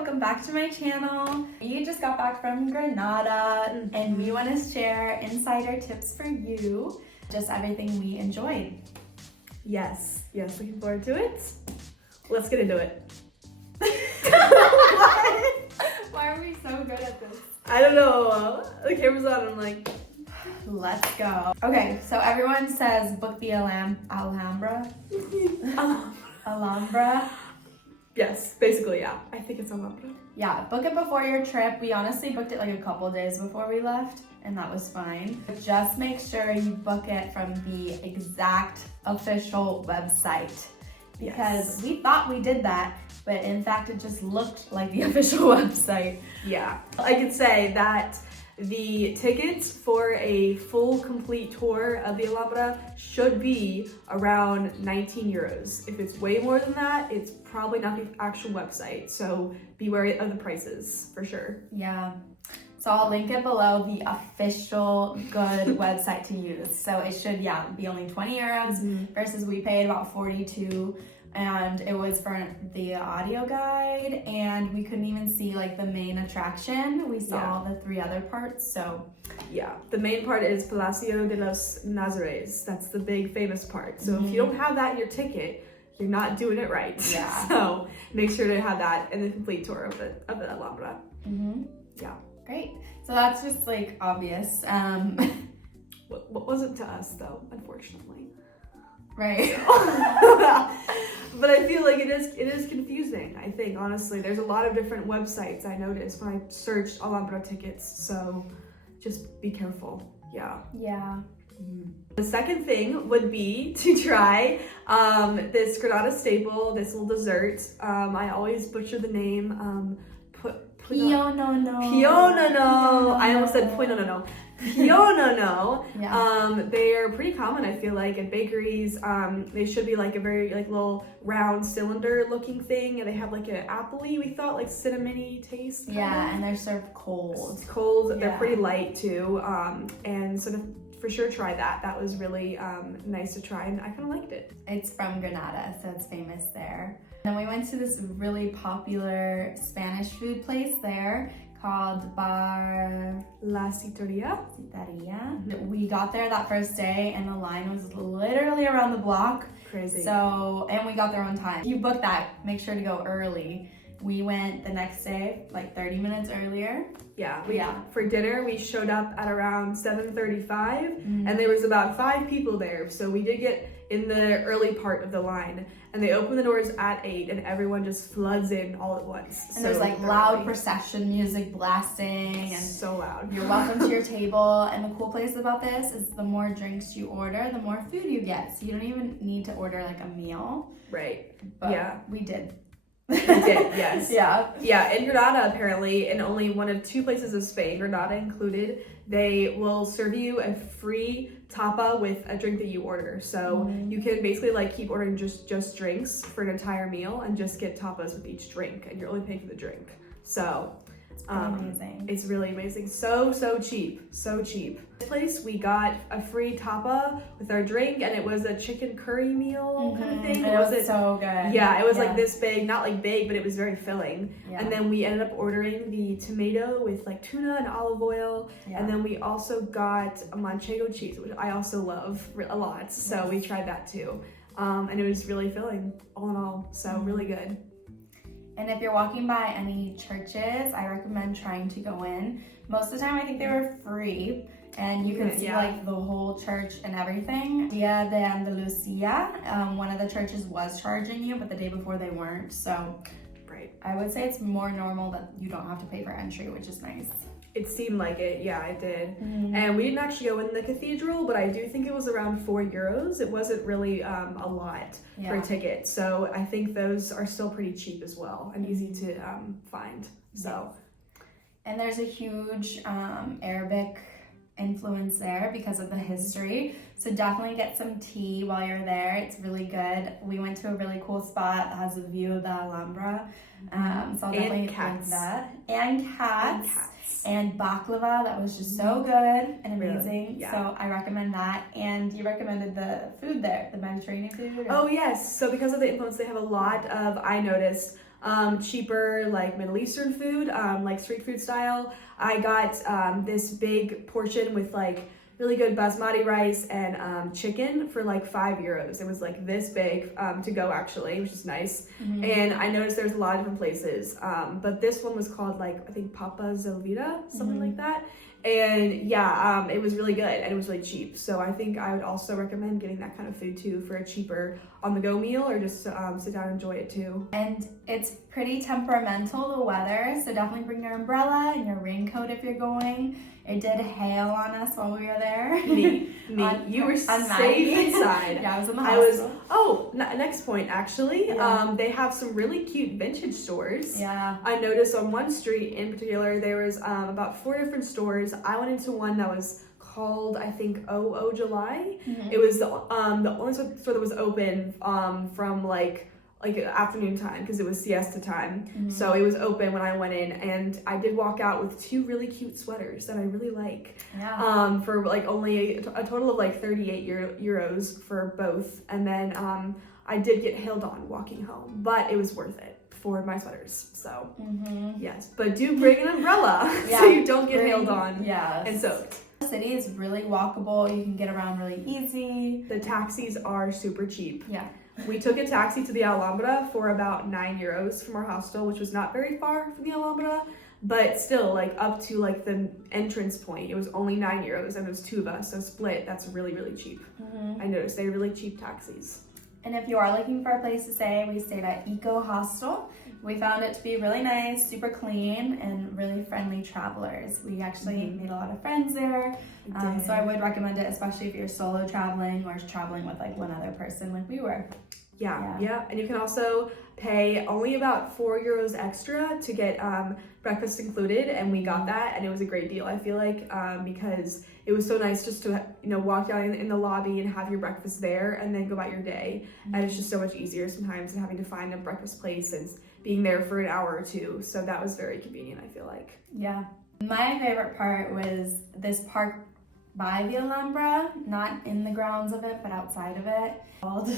welcome back to my channel. We just got back from Granada and we want to share insider tips for you, just everything we enjoyed. Yes, looking forward to it. Let's get into it. Why are we so good at this? I don't know, the camera's on, I'm like, let's go. Okay, so everyone says book the Alhambra. Alhambra. Yes, basically, yeah. I think it's Alhambra. Yeah, book it before your trip. We honestly booked it like a couple days before we left, and that was fine. But just make sure you book it from the exact official website, because we thought we did that, but in fact it just looked like the official website. Yeah, I could say that the tickets for a full complete tour of the Alhambra should be around 19 euros. If it's way more than that, it's probably not the actual website. So be wary of the prices for sure. Yeah. So I'll link it below, the official good website to use. So it should, be only 20 euros versus we paid about 42. And it was for the audio guide, and we couldn't even see like the main attraction. We saw the 3 other parts, so. Yeah, the main part is Palacio de los Nazares. That's the big famous part. So if you don't have that in your ticket, you're not doing it right. Yeah. So make sure to have that in the complete tour of the Alhambra. Yeah. Great. So that's just like obvious. What wasn't to us though, unfortunately. Right. But I feel like it is confusing, I think, honestly. There's a lot of different websites I noticed when I searched Alhambra tickets, so just be careful. Yeah. The second thing would be to try this Granada staple, this little dessert. I always butcher the name. Pionono. I almost said Pionono. Pionono. They are pretty common, I feel like, at bakeries. They should be like a very little round cylinder looking thing, and they have like an appley, we thought, like cinnamony taste. And they're served cold. It's cold. They're pretty light too, and sort of for sure try that. That was really nice to try, and I kind of liked it. It's from Granada, so it's famous there. Then we went to this really popular Spanish food place there called Bar La Citeria. We got there that first day and the line was literally around the block. Crazy. So, and we got there on time. If you book that, make sure to go early. We went the next day, like 30 minutes earlier. For dinner, we showed up at around 7:35, and there was about 5 people there. So we did get in the early part of the line, and they open the doors at 8, and everyone just floods in all at once. And there's like loud procession music blasting, and so loud. You're welcome to your table. And the cool place about this is the more drinks you order, the more food you get. So you don't even need to order like a meal. Right. But we did. We did, yes. Yeah, in Granada, apparently, in only one of 2 places of Spain, Granada included, they will serve you a free tapa with a drink that you order. So you can basically like keep ordering just drinks for an entire meal and just get tapas with each drink, and you're only paying for the drink. So amazing. It's really amazing. So cheap. This place, we got a free tapa with our drink, and it was a chicken curry meal kind of thing. It was so good. Yeah, it was like this big, not like big, but it was very filling. Yeah. And then we ended up ordering the tomato with like tuna and olive oil. And then we also got a manchego cheese, which I also love a lot. So we tried that too. And it was really filling, all in all. So really good. And if you're walking by any churches, I recommend trying to go in. Most of the time, I think they were free, and you can see like the whole church and everything. Dia de Andalucia, one of the churches was charging you, but the day before they weren't. So I would say it's more normal that you don't have to pay for entry, which is nice. It seemed like it, it did. And we didn't actually go in the cathedral, but I do think it was around 4 euros. It wasn't really a lot for a ticket. So I think those are still pretty cheap as well and easy to find. So, and there's a huge Arabic influence there because of the history. So definitely get some tea while you're there. It's really good. We went to a really cool spot that has a view of the Alhambra. So I'll definitely link that. And cats. And baklava, that was just so good and amazing. Really? So I recommend that. And you recommended the food there, the Mediterranean food? Oh yes, so because of the influence, they have a lot of, I noticed, cheaper like Middle Eastern food, like street food style. I got this big portion with like really good basmati rice and chicken for like €5. It was like this big to go actually, which is nice. And I noticed there's a lot of different places, but this one was called like, I think Papa Zelvita, something like that. And yeah, it was really good and it was really cheap. So I think I would also recommend getting that kind of food too for a cheaper on-the-go meal, or just sit down and enjoy it too. And it's pretty temperamental, the weather, so definitely bring your umbrella and your raincoat if you're going. It did hail on us while we were there. Me. You were safe inside. Yeah, I was in the hospital. Next point actually. Yeah. They have some really cute vintage stores. Yeah. I noticed on one street in particular, there was about 4 different stores. I went into one that was called, I think, Oh July. It was the only store that was open from like afternoon time, because it was siesta time. So it was open when I went in, and I did walk out with 2 really cute sweaters that I really like. Yeah. For like only a total of like 38 euros for both. And then I did get hailed on walking home, but it was worth it for my sweaters. So yes, but do bring an umbrella so you don't get hailed on and soaked. The city is really walkable. You can get around really easy. The taxis are super cheap. Yeah. We took a taxi to the Alhambra for about €9 from our hostel, which was not very far from the Alhambra, but still, like, up to like the entrance point, it was only €9, and there's 2 of us, so split, that's really, really cheap. I noticed they're really cheap taxis. And if you are looking for a place to stay, we stayed at Eco Hostel. We found it to be really nice, super clean, and really friendly travelers. We actually made a lot of friends there. So I would recommend it, especially if you're solo traveling or traveling with like one other person like we were. Yeah. And you can also pay only about €4 extra to get breakfast included, and we got that, and it was a great deal, I feel like, because it was so nice just to walk out in the lobby and have your breakfast there and then go about your day. And it's just so much easier sometimes than having to find a breakfast place and being there for an hour or 2. So that was very convenient, I feel like. Yeah. My favorite part was this park by the Alhambra, not in the grounds of it, but outside of it, called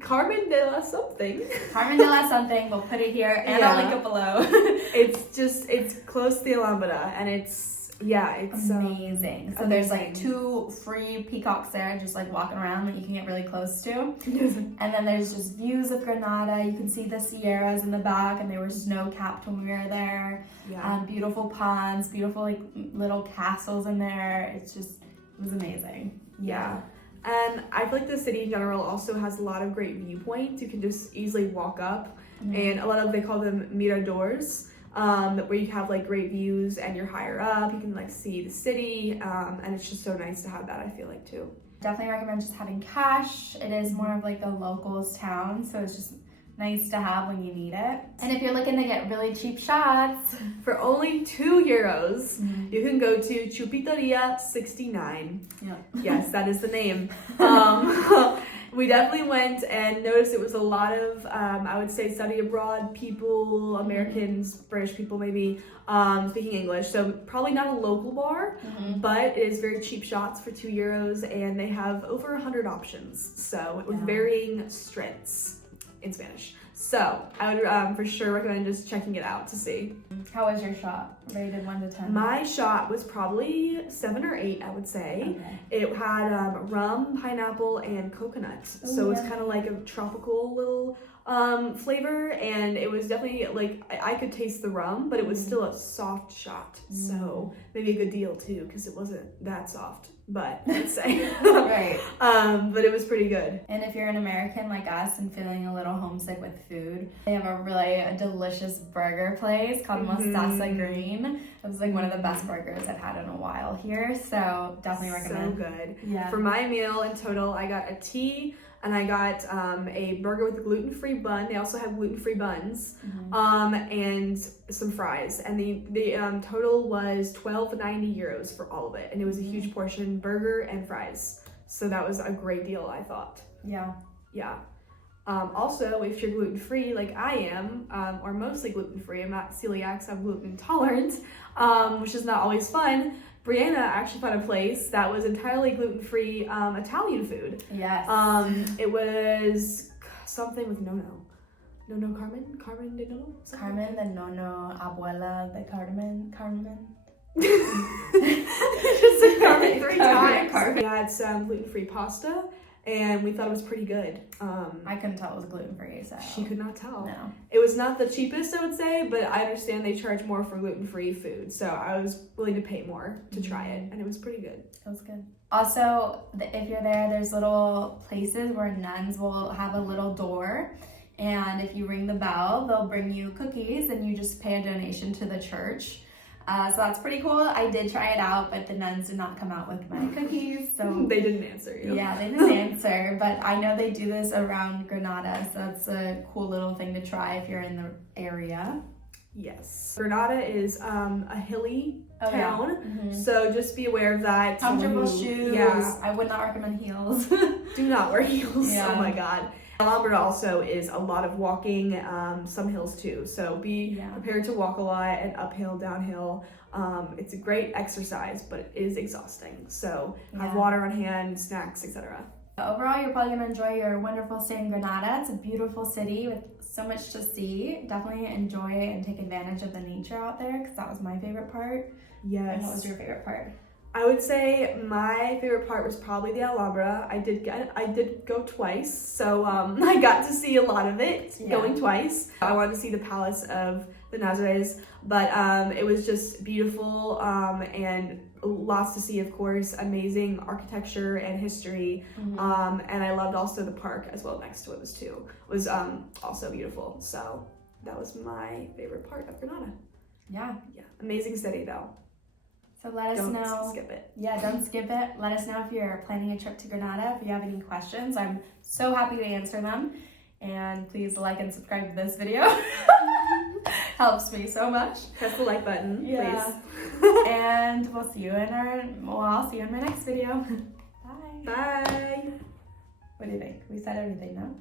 Carmen de la something. Carmen de la something. We'll put it here, and I'll link it below. It's close to the Alhambra, and it's amazing. So there's like 2 free peacocks there, just like walking around that you can get really close to. And then there's just views of Granada. You can see the Sierras in the back, and they were snow-capped when we were there. Beautiful ponds, beautiful like little castles in there. It was amazing. Yeah. And I feel like the city in general also has a lot of great viewpoints. You can just easily walk up, and a lot of, they call them miradors, where you have like great views and you're higher up. You can like see the city, and it's just so nice to have that, I feel like, too. Definitely recommend just having cash. It is more of like a locals town, so it's just nice to have when you need it. And if you're looking to get really cheap shots, for only €2, you can go to Chupiteria 69. Yes, that is the name. We definitely went and noticed it was a lot of, I would say, study abroad people, Americans, British people maybe, speaking English. So probably not a local bar, but it is very cheap shots for €2, and they have over 100 options. So with varying strengths in Spanish. So I would for sure recommend just checking it out to see. How was your shot? Rated 1 to 10? My shot was probably 7 or 8, I would say. It had rum, pineapple, and coconut. So it was kind of like a tropical little flavor, and it was definitely like I could taste the rum, but it was still a soft shot. So maybe a good deal too, because it wasn't that soft, but I'd say. Right. But it was pretty good. And if you're an American like us and feeling a little homesick with food, they have a delicious burger place called Mostaza Green. It was like one of the best burgers I've had in a while here, so definitely recommend. So good. Yeah. For my meal in total, I got a tea, and I got a burger with a gluten-free bun. They also have gluten-free buns, and some fries. And the total was €12.90 for all of it. And it was a huge portion, burger and fries. So that was a great deal, I thought. Yeah. Also, if you're gluten-free like I am, or mostly gluten-free, I'm not celiac, so I'm gluten intolerant, which is not always fun. Brianna actually found a place that was entirely gluten-free Italian food. Yes. It was something with no. No, Carmen de no. Carmen the Nono, Abuela the Carmen. Just said Carmen 3 times. Carmen. We had some gluten-free pasta, and we thought it was pretty good. I couldn't tell it was gluten-free, so. She could not tell. No. It was not the cheapest, I would say, but I understand they charge more for gluten-free food, so I was willing to pay more to try it, and it was pretty good. It was good. Also, if you're there, there's little places where nuns will have a little door, and if you ring the bell, they'll bring you cookies, and you just pay a donation to the church. So that's pretty cool. I did try it out, but the nuns did not come out with my cookies, so they didn't answer you. Yeah, they didn't answer, but I know they do this around Granada, so that's a cool little thing to try if you're in the area. Yes. Granada is a hilly town, Yeah. so just be aware of that. Comfortable shoes. Yeah. I would not recommend heels. Do not wear heels. Yeah. Oh my god. Alhambra also is a lot of walking, some hills too. So be prepared to walk a lot and uphill, downhill. It's a great exercise, but it is exhausting. So have water on hand, snacks, etc. Overall, you're probably going to enjoy your wonderful stay in Granada. It's a beautiful city with so much to see. Definitely enjoy and take advantage of the nature out there, because that was my favorite part. Yes. And what was your favorite part? I would say my favorite part was probably the Alhambra. I did go twice, so I got to see a lot of it going twice. I wanted to see the Palace of the Nazares, but it was just beautiful and lots to see, of course. Amazing architecture and history, and I loved also the park as well next to it was also beautiful. So that was my favorite part of Granada. Yeah, amazing city though. So let us know. Don't skip it. Yeah, don't skip it. Let us know if you're planning a trip to Granada. If you have any questions, I'm so happy to answer them. And please like and subscribe to this video. Helps me so much. Press the like button, please. And I'll see you in my next video. Bye. Bye. What do you think? We said everything, no?